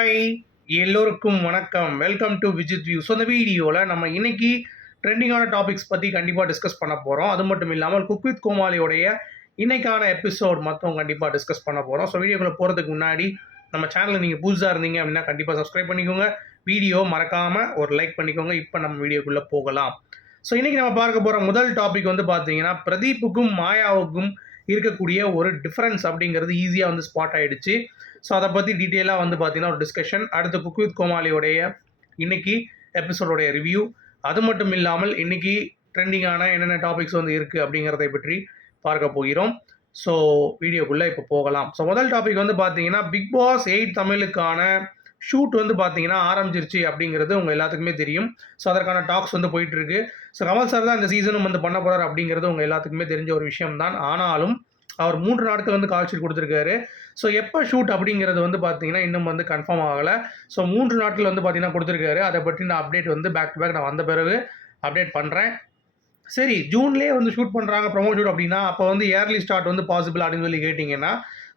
Hi எல்லோருக்கும் வணக்கம். Welcome to Vijith view so இந்த வீடியோவில் நம்ம இன்னைக்கு ட்ரெண்டிங்கான டாபிக்ஸ் பற்றி கண்டிப்பாக டிஸ்கஸ் பண்ண போகிறோம் அது மட்டும் இல்லாமல் குக் வித் கோமாளியோடைய இன்னைக்கான எபிசோட் மொத்தம் கண்டிப்பாக டிஸ்கஸ் பண்ண போகிறோம் ஸோ வீடியோக்குள்ளே போகிறதுக்கு முன்னாடி நம்ம சேனலில் நீங்கள் புதுசாக இருந்தீங்க அப்படின்னா கண்டிப்பாக சப்ஸ்கிரைப் பண்ணிக்கோங்க. வீடியோ மறக்காமல் ஒரு லைக் பண்ணிக்கோங்க. இப்போ நம்ம வீடியோக்குள்ளே போகலாம். ஸோ இன்றைக்கி நம்ம பார்க்க போகிற முதல் டாபிக் வந்து பார்த்தீங்கன்னா பிரதீப்புக்கும் மாயாவுக்கும் இருக்கக்கூடிய ஒரு டிஃப்ரென்ஸ் அப்படிங்கிறது ஈஸியாக வந்து ஸ்பாட் ஆகிடுச்சு ஸோ அதை பற்றி டீட்டெயிலாக வந்து பார்த்தீங்கன்னா ஒரு டிஸ்கஷன் அடுத்து குக் வித் கோமாளியோடைய இன்னைக்கு எபிசோடோடைய ரிவ்யூ அது மட்டும் இல்லாமல் இன்னைக்கு ட்ரெண்டிங்கான என்னென்ன டாபிக்ஸ் வந்து இருக்குது அப்படிங்கிறதை பற்றி பார்க்க போகிறோம். ஸோ வீடியோக்குள்ளே இப்போ போகலாம். ஸோ முதல் டாபிக் வந்து பார்த்தீங்கன்னா பிக் பாஸ் எயிட் தமிழுக்கான ஷூட் வந்து பார்த்தீங்கன்னா ஆரம்பிச்சிருச்சு அப்படிங்கிறது உங்கள் எல்லாத்துக்குமே தெரியும். ஸோ அதற்கான டாக்ஸ் வந்து போயிட்டுருக்கு ஸோ கமல் சார் தான் இந்த சீசனும் வந்து பண்ண போகிறார் அப்படிங்கிறது உங்கள் எல்லாத்துக்குமே தெரிஞ்ச ஒரு விஷயம் தான் ஆனாலும் அவர் மூன்று நாட்கள் வந்து கால் ஷீட் கொடுத்துருக்காரு. ஸோ எப்போ ஷூட் அப்படிங்கிறது வந்து பார்த்தீங்கன்னா இன்னும் வந்து கன்ஃபார்ம் ஆகலை. ஸோ மூன்று நாட்கள் வந்து பார்த்தீங்கன்னா கொடுத்துருக்காரு. அதை பற்றி நான் அப்டேட் வந்து பேக் டு பேக் நான் வந்த பிறகு அப்டேட் பண்ணுறேன் சரி ஜூன்லேயே வந்து ஷூட் பண்ணுறாங்க ப்ரொமோ ஷூட் அப்படின்னா அப்போ வந்து இயர்லி ஸ்டார்ட் வந்து பாசிபிள் அப்படின்னு சொல்லி கேட்டிங்கன்னா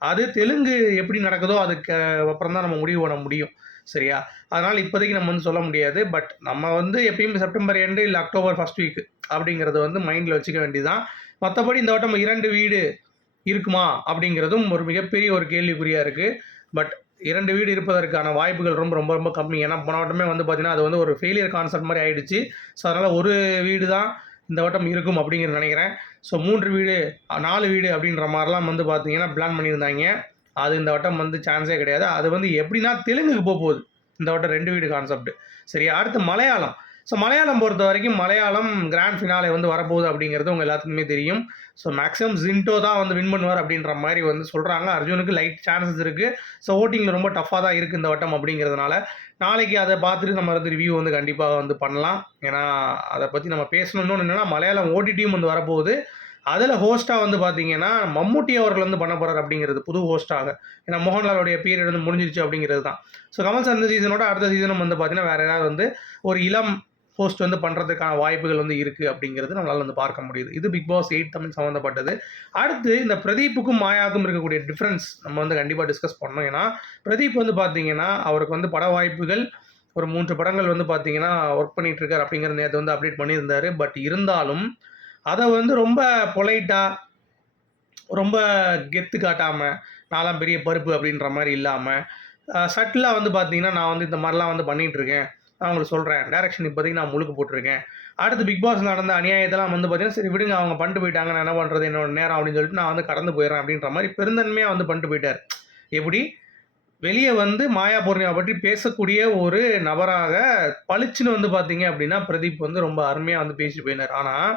அது தெலுங்கு எப்படி நடக்குதோ அதுக்கு அப்புறம் தான் நம்ம முடிவு பண்ண முடியும். சரியா? அதனால் இப்போதைக்கு நம்ம வந்து சொல்ல முடியாது. பட் நம்ம வந்து எப்பயும் செப்டம்பர் எண்டு இல்லை அக்டோபர் ஃபர்ஸ்ட் வீக் அப்படிங்கிறத வந்து மைண்டில் வச்சுக்க வேண்டியதுதான். மற்றபடி இந்த வட்டம் இரண்டு வீடு இருக்குமா அப்படிங்கிறதும் ஒரு மிகப்பெரிய ஒரு கேள்விக்குறியாக இருக்குது பட் இரண்டு வீடு இருப்பதற்கான வாய்ப்புகள் ரொம்ப ரொம்ப ரொம்ப கம்மி. ஏன்னா போன வட்டமே வந்து பார்த்தீங்கன்னா அது வந்து ஒரு ஃபெயிலியர் கான்செப்ட் மாதிரி ஆகிடுச்சு ஸோ அதனால் ஒரு வீடு தான் இந்த வட்டம் இருக்கும் அப்படிங்கிறது நினைக்கிறேன். ஸோ மூன்று வீடு நாலு வீடு அப்படின்ற மாதிரிலாம் வந்து பார்த்தீங்கன்னா பிளான் பண்ணியிருந்தாங்க. அது இந்த வட்டம் வந்து சான்ஸே கிடையாது. அது வந்து எப்படின்னா தெலுங்குக்கு போக போகுது. இந்த வட்டம் ரெண்டு வீடு கான்செப்ட் சரி அடுத்து மலையாளம். ஸோ மலையாளம் பொறுத்த வரைக்கும் மலையாளம் கிராண்ட் ஃபினாலே வந்து வரப்போகுது அப்படிங்கிறது உங்கள் எல்லாத்துக்குமே தெரியும். ஸோ மேக்ஸிமம் ஜின்டோ தான் வந்து வின் பண்ணுவார் அப்படின்ற மாதிரி வந்து சொல்கிறாங்க அர்ஜுனுக்கு லைட் சான்சஸ் இருக்குது ஸோ ஓட்டிங்கில் ரொம்ப டஃப்பாக தான் இருக்குது இந்த வட்டம் அப்படிங்கிறதுனால. நாளைக்கு அதை பார்த்துட்டு நம்ம வந்து ரிவ்யூ வந்து கண்டிப்பாக வந்து பண்ணலாம். ஏன்னா அதை பற்றி நம்ம பேசணும்னு என்னென்னா மலையாளம் ஓடிடியும் வந்து வரப்போகுது. அதில் ஹோஸ்ட்டாக வந்து பார்த்தீங்கன்னா மம்முட்டி அவர்கள் வந்து பண்ண போகிறார் அப்படிங்கிறது புது ஹோஸ்ட்டாக ஏன்னா மோகன்லாலுடைய பீரியட் வந்து முடிஞ்சிருச்சு அப்படிங்கிறது தான். ஸோ கமல் சார் இந்த சீசனோட அடுத்த சீசனும் வந்து பார்த்தீங்கன்னா வேறு ஏதாவது வந்து ஒரு இளம் ஹோஸ்ட் வந்து பண்ணுறதுக்கான வாய்ப்புகள் வந்து இருக்குது அப்படிங்கிறது நம்மளால் வந்து பார்க்க முடியுது. இது பிக் பாஸ் எயிட் தமிழ் சம்மந்தப்பட்டது அடுத்து இந்த பிரதீப்புக்கும் மாயாவுக்கும் இருக்கக்கூடிய டிஃப்ரென்ஸ் நம்ம வந்து கண்டிப்பாக டிஸ்கஸ் பண்ணோம் ஏன்னா பிரதீப் வந்து பார்த்தீங்கன்னா அவருக்கு வந்து பட வாய்ப்புகள் ஒரு மூன்று படங்கள் வந்து பார்த்தீங்கன்னா ஒர்க் பண்ணிகிட்டு இருக்கார் அப்படிங்கிற நேரத்தை வந்து அப்டேட் பண்ணியிருந்தார். பட் இருந்தாலும் அதை வந்து ரொம்ப பொலைட்டாக ரொம்ப கெத்து காட்டாமல் நான்லாம் பெரிய பருப்பு அப்படின்ற மாதிரி இல்லாமல் சட்டிலாக வந்து பார்த்தீங்கன்னா நான் வந்து இந்த மாதிரிலாம் வந்து பண்ணிகிட்ருக்கேன் நான் உங்களுக்கு சொல்கிறேன் டேரக்ஷன் இப்போதைக்கு நான் முழுக்க போட்டிருக்கேன். அடுத்து பிக் பாஸ் நடந்த அநியாயத்தெல்லாம் வந்து பார்த்தீங்கன்னா சரி விடுங்க அவங்க பண்ணிட்டு போயிட்டாங்க நான் என்ன பண்ணுறது என்னோட நேரம் அப்படின்னு சொல்லிட்டு நான் வந்து கடந்து போயிடுறேன் அப்படின்ற மாதிரி பெருந்தன்மையாக வந்து பண்ணிட்டு போயிட்டார். எப்படி? வெளியே வந்து மாயா பூர்ணிமா பற்றி பேசக்கூடிய ஒரு நபராக பளிச்சுன்னு வந்து பார்த்தீங்க அப்படின்னா பிரதீப் வந்து ரொம்ப அருமையாக வந்து பேசிட்டு போயினார். ஆனால்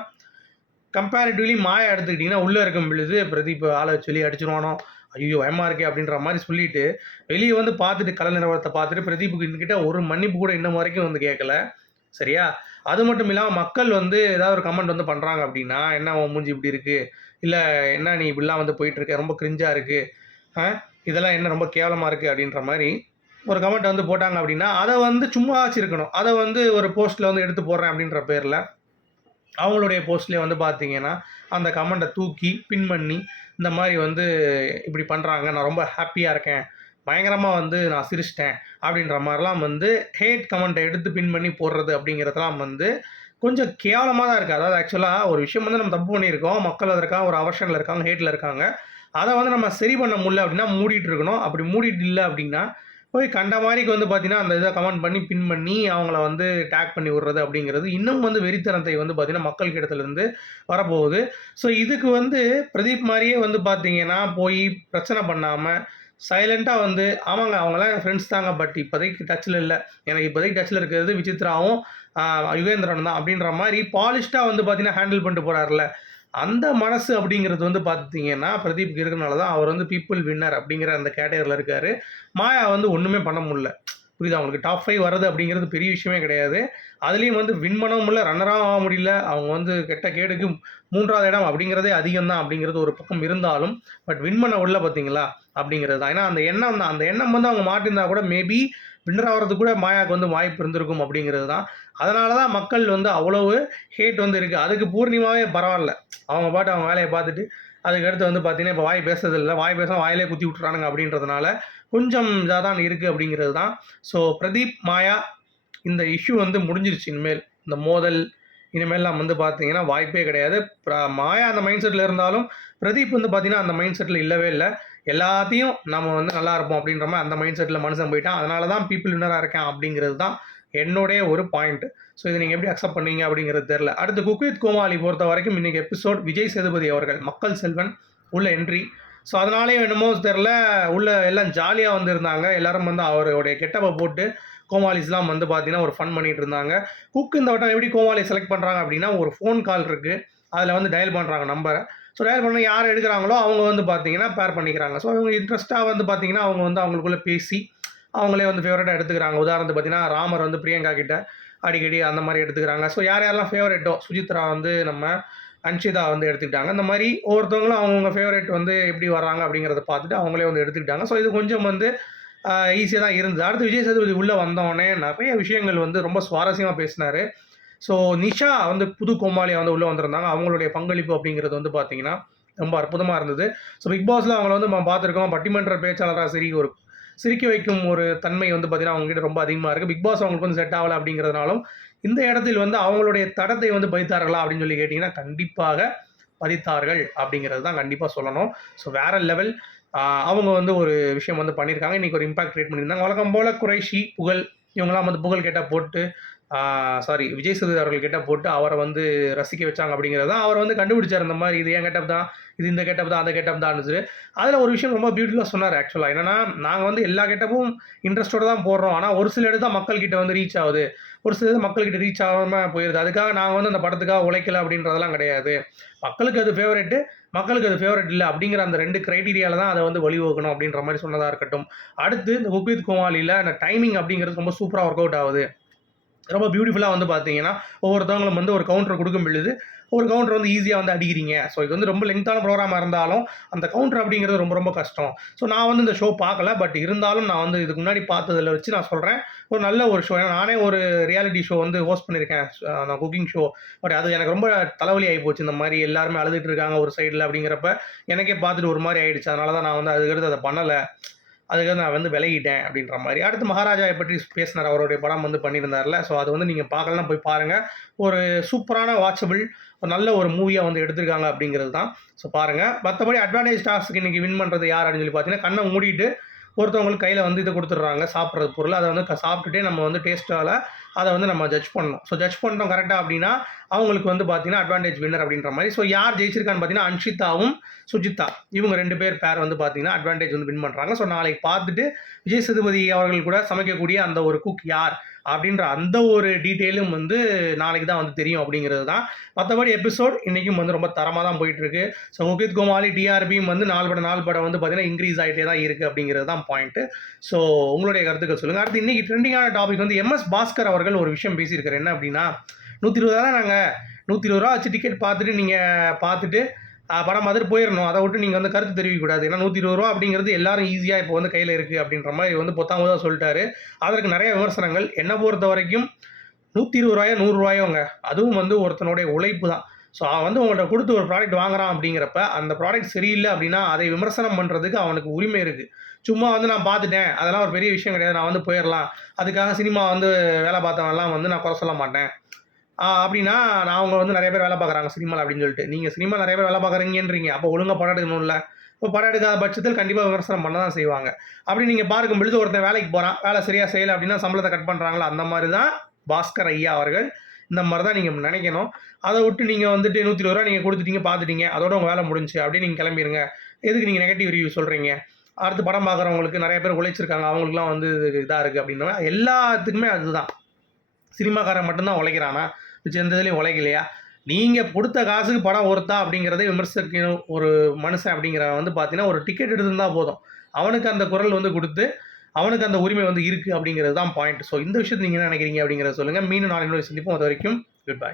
கம்பேரிட்டிவ்லி மாயா எடுத்துக்கிட்டிங்கன்னா உள்ளே இருக்கும் பொழுது பிரதீப் ஆளை சொல்லி அடிச்சிருவானோ? ஐயோ பயமா இருக்கே அப்படின்ற மாதிரி சொல்லிட்டு வெளியே வந்து பார்த்துட்டு கலை நிறுவனத்தை பார்த்துட்டு பிரதீப்புக்கு கிட்ட ஒரு மன்னிப்பு கூட இன்னும் வரைக்கும் வந்து கேட்கல சரியா? அது மட்டும் இல்லாமல் மக்கள் வந்து ஏதாவது ஒரு கமெண்ட் வந்து பண்ணுறாங்க அப்படின்னா என்ன உன் மூஞ்சி இப்படி இருக்குது இல்லை என்ன நீ இப்படிலாம் வந்து போயிட்டுருக்க ரொம்ப கிரிஞ்சாக இருக்குது ஆ? இதெல்லாம் என்ன ரொம்ப கேவலமாக இருக்குது அப்படின்ற மாதிரி ஒரு கமெண்ட் வந்து போட்டாங்க அப்படின்னா அதை வந்து சும்மா இருக்கணும் அதை வந்து ஒரு போஸ்ட்டில் வந்து எடுத்து போடுறேன் அப்படின்ற பேரில் அவங்களுடைய போஸ்ட்லேயே வந்து பார்த்தீங்கன்னா அந்த கமெண்ட்டை தூக்கி பின் பண்ணி இந்த மாதிரி வந்து இப்படி பண்ணுறாங்க நான் ரொம்ப ஹாப்பியாக இருக்கேன் பயங்கரமாக வந்து நான் சிரிச்சிட்டேன் அப்படின்ற மாதிரிலாம் வந்து ஹேட் கமெண்ட்டை எடுத்து பின் பண்ணி போடுறது அப்படிங்கிறதெல்லாம் வந்து கொஞ்சம் கேவலமாக தான் இருக்குது அதாவது ஆக்சுவலாக ஒரு விஷயம் வந்து நம்ம தப்பு பண்ணியிருக்கோம் மக்கள் அதற்காக ஒரு அவர்ஷனில் இருக்காங்க ஹேட்டில் இருக்காங்க அதை வந்து நம்ம சரி பண்ண முடியல அப்படின்னா மூடிட்டு இருக்கணும். அப்படி மூடிட்டு இல்லை அப்படின்னா போய் கண்ட மாதிரிக்கு வந்து பார்த்தீங்கன்னா அந்த இதை கமெண்ட் பண்ணி பின் பண்ணி அவங்கள வந்து டேக் பண்ணி விடுறது அப்படிங்கிறது இன்னும் வந்து வெறித்தனத்தை வந்து பார்த்தீங்கன்னா மக்கள் இடத்துலேருந்து வரப்போகுது. ஸோ இதுக்கு வந்து பிரதீப் மாதிரியே வந்து பார்த்தீங்கன்னா போய் பிரச்சனை பண்ணாமல் சைலண்ட்டாக வந்து ஆமாங்க அவங்களாம் என் ஃப்ரெண்ட்ஸ் தாங்க பட் இப்போதைக்கு டச்சில் இல்லை. எனக்கு இப்போதைக்கு டச்சில் இருக்கிறது விசித்ராவும் ஆஹ், யுகேந்திரன் தான் அப்படின்ற மாதிரி பாலிஷ்டாக வந்து பார்த்தீங்கன்னா ஹேண்டில் பண்ணிட்டு போகிறாருல அந்த மனசு அப்படிங்கிறது வந்து பார்த்தீங்கன்னா பிரதீப் இருக்கிறனால தான் அவர் வந்து பீப்புள் வின்னர் அப்படிங்கிற அந்த கேட்டகரியில் இருக்கார். மாயா வந்து ஒன்றுமே பண்ண முடியல. புரியுதா? அவங்களுக்கு டாப் ஃபைவ் வர்றது அப்படிங்கிறது பெரிய விஷயமே கிடையாது. அதுலேயும் வந்து வின் பண்ணவும் முடியல ரன்னராகவும் ஆக முடியல. அவங்க வந்து கெட்ட கேடுக்கு மூன்றாவது இடம் அப்படிங்கிறதே அதிகம் தான் அப்படிங்கிறது ஒரு பக்கம் இருந்தாலும் பட் வின் பண்ண உள்ள பார்த்தீங்களா அப்படிங்கிறது தான். ஏன்னா அந்த எண்ணம் தான். அந்த எண்ணம் வந்து அவங்க மாட்டிருந்தா கூட மேபி வின்னர் ஆகிறது கூட மாயாவுக்கு வந்து வாய்ப்பு இருந்திருக்கும் அப்படிங்கிறது தான் அதனால தான் மக்கள் வந்து அவ்வளவு ஹேட் வந்து இருக்குது அதுக்கு பூர்ணிமாவே பரவாயில்ல. அவங்க பாட்டு அவங்க வேலையை பார்த்துட்டு அதுக்கு அடுத்து வந்து பார்த்தீங்கன்னா இப்போ வாய் பேசுறது வாய் பேச வாயிலே குத்தி விட்டுறானுங்க அப்படின்றதுனால கொஞ்சம் இதாக தான் இருக்குது அப்படிங்கிறது தான் ஸோ பிரதீப் மாயா இந்த இஷ்யூ வந்து முடிஞ்சிருச்சு இனிமேல். இந்த மோதல் இனிமேல்லாம் வந்து பார்த்தீங்கன்னா வாய்ப்பே கிடையாது. மாயா அந்த மைண்ட் செட்டில் இருந்தாலும் பிரதீப் வந்து பார்த்தீங்கன்னா அந்த மைண்ட் செட்டில் இல்லவே இல்லை. எல்லாத்தையும் நம்ம வந்து நல்லா இருப்போம் அப்படின்ற மாதிரி அந்த மைண்ட் செட்டில் மனுஷன் போயிட்டான். அதனால தான் பீப்புள் வின்னராக இருக்கேன் அப்படிங்கிறது தான் என்னுடைய ஒரு பாயிண்ட் ஸோ இதை நீங்கள் எப்படி அக்செப்ட் பண்ணீங்க அப்படிங்கிறது தெரில அடுத்து குக்வித் கோமாளி பொறுத்த வரைக்கும் இன்றைக்கி எபிசோட் விஜய் சேதுபதி அவர்கள் மக்கள் செல்வன் உள்ள என்ட்ரி ஸோ அதனாலேயும் என்னமோ தெரில உள்ள எல்லாம் ஜாலியாக வந்திருந்தாங்க. எல்லாரும் வந்து அவருடைய கெட்டப்பை போட்டு கோமாளிஸ்லாம் வந்து பார்த்தீங்கன்னா ஒரு ஃபன் பண்ணிட்டு இருந்தாங்க. குக் இந்த வட்டம் எப்படி கோமாளி செலக்ட் பண்ணுறாங்க அப்படின்னா ஒரு ஃபோன் கால் இருக்குது அதில் வந்து டயல் பண்ணுறாங்க நம்பரை ஸோ டயல் பண்ண யார் எடுக்கிறாங்களோ அவங்க வந்து பார்த்தீங்கன்னா பேர் பண்ணிக்கிறாங்க. ஸோ அவங்க இன்ட்ரெஸ்ட்டாக வந்து பார்த்தீங்கன்னா அவங்க வந்து அவங்களுக்குள்ளே பேசி அவங்களே வந்து ஃபேவரட்டாக எடுத்துக்கிறாங்க. உதாரணத்துக்கு பார்த்தீங்கன்னா ராமர் வந்து பிரியங்கா கிட்ட அடிக்கடி அந்த மாதிரி எடுத்துக்கிறாங்க. ஸோ யார் யாரெல்லாம் ஃபேவரெட்டோ சுஜித்ரா வந்து நம்ம அன்ஷிதா வந்து எடுத்துக்கிட்டாங்க. இந்த மாதிரி ஒவ்வொருத்தவங்களும் அவங்கவுங்க ஃபேவரட் வந்து எப்படி வர்றாங்க அப்படிங்கிறத பார்த்துட்டு அவங்களே வந்து எடுத்துக்கிட்டாங்க. ஸோ இது கொஞ்சம் வந்து ஈஸியாக தான் இருந்தது. அடுத்து விஜய் சேதுபதி உள்ளே வந்தோடனே நிறைய விஷயங்கள் வந்து ரொம்ப சுவாரஸ்யமாக பேசினார். ஸோ நிஷா வந்து புது கோமாளியாக வந்து உள்ளே வந்திருந்தாங்க. அவங்களுடைய பங்களிப்பு அப்படிங்கிறது வந்து பார்த்தீங்கன்னா ரொம்ப அற்புதமாக இருந்தது. ஸோ பிக் பாஸில் அவங்கள வந்து நம்ம பார்த்துருக்கோம். பட்டிமன்ற பேச்சாளராக சரி ஒரு சிரிக்க வைக்கும் ஒரு தன்மை வந்து பார்த்தீங்கன்னா அவங்ககிட்ட ரொம்ப அதிகமாக இருக்குது பிக் பாஸ் அவங்களுக்கு வந்து செட் ஆகலை அப்படிங்கிறதுனாலும் இந்த இடத்தில் வந்து அவங்களுடைய தடத்தை வந்து பதித்தார்களா அப்படின்னு சொல்லி கேட்டிங்கன்னா கண்டிப்பாக பதித்தார்கள் அப்படிங்கிறது தான் கண்டிப்பாக சொல்லணும். ஸோ வேற லெவல் அவங்க வந்து ஒரு விஷயம் வந்து பண்ணியிருக்காங்க. இன்றைக்கி ஒரு இம்பாக்ட் க்ரியேட் பண்ணியிருந்தாங்க. வழக்கம் போல் குறைஷி புகழ் இவங்கெல்லாம் வந்து புகழ் கேட்டால் போட்டு சாரி விஜய் சேதுபதி அவர்கள் கிட்ட போட்டு அவரை வந்து ரசிக்க வச்சாங்க அப்படிங்கிறது தான் அவர் வந்து கண்டுபிடிச்சார் இந்த மாதிரி இது என் கெட்டப் தான் இது இந்த கெட்டப் தான் அந்த கெட்டப் தான் அதில் ஒரு விஷயம் ரொம்ப பியூட்டிஃபுல்லாக சொன்னார் ஆக்சுவலாக என்னன்னா நாங்கள் வந்து எல்லா கெட்டப்பும் இன்ட்ரெஸ்டோடு தான் போடுறோம் ஆனால் ஒரு சில இடத்து தான் மக்கள்கிட்ட வந்து ரீச் ஆகுது. ஒரு சில இது மக்கள்கிட்ட ரீச் ஆகாமல் போயிடுது அதுக்காக நாங்கள் வந்து அந்த படத்துக்காக உழைக்கல அப்படின்றதெல்லாம் கிடையாது. மக்களுக்கு அது ஃபேவரெட்டு மக்களுக்கு அது ஃபேவரட் இல்லை அப்படிங்கிற அந்த ரெண்டு க்ரைட்டீரியாவில் தான் அதை வந்து வழிவகுக்கணும் அப்படின்ற மாதிரி சொன்னதாக இருக்கட்டும். அடுத்து இந்த குக்வித் குமாலியில் அந்த டைமிங் அப்படிங்கிறது ரொம்ப சூப்பராக ஒர்க் அவுட் ஆகுது. ரொம்ப பியூட்டிஃபுல்லாக வந்து பார்த்தீங்கன்னா ஒவ்வொருத்தவங்களும் வந்து ஒரு கவுண்டர் கொடுக்கும் பொழுது ஒரு கவுண்டர் வந்து ஈஸியாக வந்து அடிக்கிறீங்க. ஸோ இது வந்து ரொம்ப லென்த்தான ப்ரோக்ராமாக இருந்தாலும் அந்த கவுண்டர் அப்படிங்கிறது ரொம்ப ரொம்ப கஷ்டம். ஸோ நான் வந்து இந்த ஷோ பார்க்கல. பட் இருந்தாலும் நான் வந்து இதுக்கு முன்னாடி பார்த்ததில் வச்சு நான் சொல்கிறேன் ஒரு நல்ல ஒரு ஷோ ஏன்னா நானே ஒரு ரியாலிட்டி ஷோ வந்து ஹோஸ்ட் பண்ணியிருக்கேன். நான் குக்கிங் ஷோ பட் அது எனக்கு ரொம்ப தலைவலி ஆகி போச்சு. இந்த மாதிரி எல்லாருமே அழுதுட்டு இருக்காங்க ஒரு சைடில் அப்படிங்கிறப்ப எனக்கே பார்த்துட்டு ஒரு மாதிரி ஆயிடுச்சு. அதனால தான் நான் வந்து அதுக்கிறது அதை பண்ணலை. அதுக்கு நான் வந்து விலகிட்டேன் அப்படின்ற மாதிரி. அடுத்து மகாராஜாவை பற்றி பேசினார். அவருடைய படம் வந்து பண்ணியிருந்தார்ல. ஸோ அது வந்து நீங்கள் பார்க்கலாம். போய் பாருங்கள் ஒரு சூப்பரான வாட்சபிள் ஒரு நல்ல ஒரு மூவியாக வந்து எடுத்திருக்காங்க அப்படிங்கிறது தான். ஸோ பாருங்கள் மற்றபடி அட்வான்டேஜ் டாஸ்க்கு இன்றைக்கி வின் பண்ணுறது யார் அப்படின்னு சொல்லி பார்த்தீங்கன்னா கண்ணை மூடிட்டு ஒருத்தவங்களுக்கு கையில் வந்து இதை கொடுத்துட்றாங்க. சாப்பிட்றது பொருள். அதை வந்து சாப்பிட்டுட்டே நம்ம வந்து டேஸ்ட்டால் அதை வந்து நம்ம ஜட்ஜ் பண்ணணும். ஸோ ஜட்ஜ் பண்ணிட்டோம் கரெக்டாக அப்படின்னா அவங்களுக்கு வந்து பார்த்தீங்கன்னா அட்வான்டேஜ் வின்னர் அப்படின்ற மாதிரி. ஸோ யார் ஜெயிச்சிருக்கான்னு பார்த்தீங்கன்னா அன்ஷிதாவும் சுஜிதா. இவங்க ரெண்டு பேர் பேர் வந்து பார்த்தீங்கன்னா அட்வான்டேஜ் வந்து வின் பண்ணுறாங்க ஸோ நாளைக்கு பார்த்துட்டு விஜய் சேதுபதி அவர்கள் கூட சமைக்கக்கூடிய அந்த ஒரு குக் யார்? அப்படின்ற அந்த ஒரு டீட்டெயிலும் வந்து நாளைக்கு தான் வந்து தெரியும் அப்படிங்கிறது தான் மற்றபடி எபிசோட் இன்றைக்கும் வந்து ரொம்ப தரமாக தான் போயிட்டுருக்கு. ஸோ முகித் குமாலி டிஆர்பியும் வந்து நாள் பட நாள் படம் வந்து பார்த்திங்கன்னா இன்க்ரீஸ் ஆகிட்டே தான் இருக்குது அப்படிங்கிறது தான் பாயிண்ட்டு ஸோ உங்களுடைய கருத்துக்கள் சொல்லுங்கள் அடுத்து இன்றைக்கி ட்ரெண்டிங்கான டாபிக் வந்து எம்எஸ் பாஸ்கர் அவர்கள் ஒரு விஷயம் பேசியிருக்காரு. என்ன அப்படின்னா நூற்றி இருபது தான் நாங்கள் நூற்றி இருபது ரூபா வச்சு டிக்கெட் பார்த்துட்டு நீங்கள் பார்த்துட்டு படம் மாதிரி போயிடணும் அதை விட்டு நீங்கள் வந்து கருத்து தெரிவிக்கக்கூடாது ஏன்னா நூற்றி இருபது ரூபா அப்படிங்கிறது எல்லாரும் ஈஸியாக இப்போ வந்து கையில் இருக்குது அப்படின்ற மாதிரி வந்து பொத்தாமதாக சொல்லிட்டாரு. அதற்கு நிறைய விமர்சனங்கள். என்னை பொறுத்த வரைக்கும் நூற்றி இருபது ரூபாயோ நூறுரூவாயோங்க அதுவும் வந்து ஒருத்தனுடைய உழைப்பு தான். ஸோ அவன் வந்து உங்கள்கிட்ட கொடுத்து ஒரு ப்ராடக்ட் வாங்குறான் அப்படிங்கிறப்ப அந்த ப்ராடக்ட் சரியில்லை அப்படின்னா அதை விமர்சனம் பண்ணுறதுக்கு அவனுக்கு உரிமை இருக்குது சும்மா வந்து நான் பார்த்துட்டேன். அதெல்லாம் ஒரு பெரிய விஷயம் கிடையாது. நான் வந்து போயிடலாம் அதுக்காக சினிமா வந்து வேலை பார்த்தவன்லாம் வந்து நான் குறை சொல்ல மாட்டேன். அப்படின்னா நான் அவங்க வந்து நிறைய பேர் வேலை பார்க்குறாங்க சினிமாவில் அப்படின்னு சொல்லிட்டு. நீங்கள் சினிமா நிறைய பேர் வேலை பார்க்குறீங்கன்றீங்க. அப்போ ஒழுங்காக படம் எடுக்கணும்ல. இப்போ படம் எடுக்காத பட்சத்தில் கண்டிப்பாக விமர்சனம் பண்ண தான் செய்வாங்க. அப்படி நீங்கள் பார்க்கும் பொழுது ஒருத்தன் வேலைக்கு போகிறான் வேலை சரியாக செய்யலை அப்படின்னா சம்பளத்தை கட் பண்ணுறாங்களா அந்த மாதிரி தான் பாஸ்கர் ஐயா அவர்கள் இந்த மாதிரி தான் நீங்கள் நினைக்கணும். அதை விட்டு நீங்கள் வந்துட்டு நூற்றி இருபது ரூபா நீங்கள் கொடுத்துட்டீங்க பார்த்துட்டீங்க அதோட உங்கள் வேலை முடிஞ்சு. அப்படியே நீங்கள் கிளம்பிடுங்க எதுக்கு நீங்கள் நெகட்டிவ் ரிவ்யூ சொல்கிறீங்க அடுத்து படம் பார்க்குறவங்களுக்கு நிறைய பேர் உழைச்சிருக்காங்க அவங்களுக்குலாம் வந்து இதாக இருக்குது அப்படின்னா எல்லாத்துக்குமே அதுதான். சினிமாக்காரன் மட்டும்தான் உழைக்கிறானா? மிச்சம் உழைக்கலையா? நீங்கள் கொடுத்த காசுக்கு படம் ஒருத்தா அப்படிங்கிறத விமர்சிக்கணும் ஒரு மனுஷன் அப்படிங்கிறவன் வந்து பார்த்தீங்கன்னா ஒரு டிக்கெட் எடுத்திருந்தா போதும். அவனுக்கு அந்த குரல் வந்து கொடுத்து அவனுக்கு அந்த உரிமை வந்து இருக்குது அப்படிங்கிறது தான் பாயிண்ட் ஸோ இந்த விஷயத்தை நீங்கள் என்ன நினைக்கிறீங்க அப்படிங்கிறத சொல்லுங்கள் மீண்டும் நாளை சந்திப்போம். அது வரைக்கும் குட் பை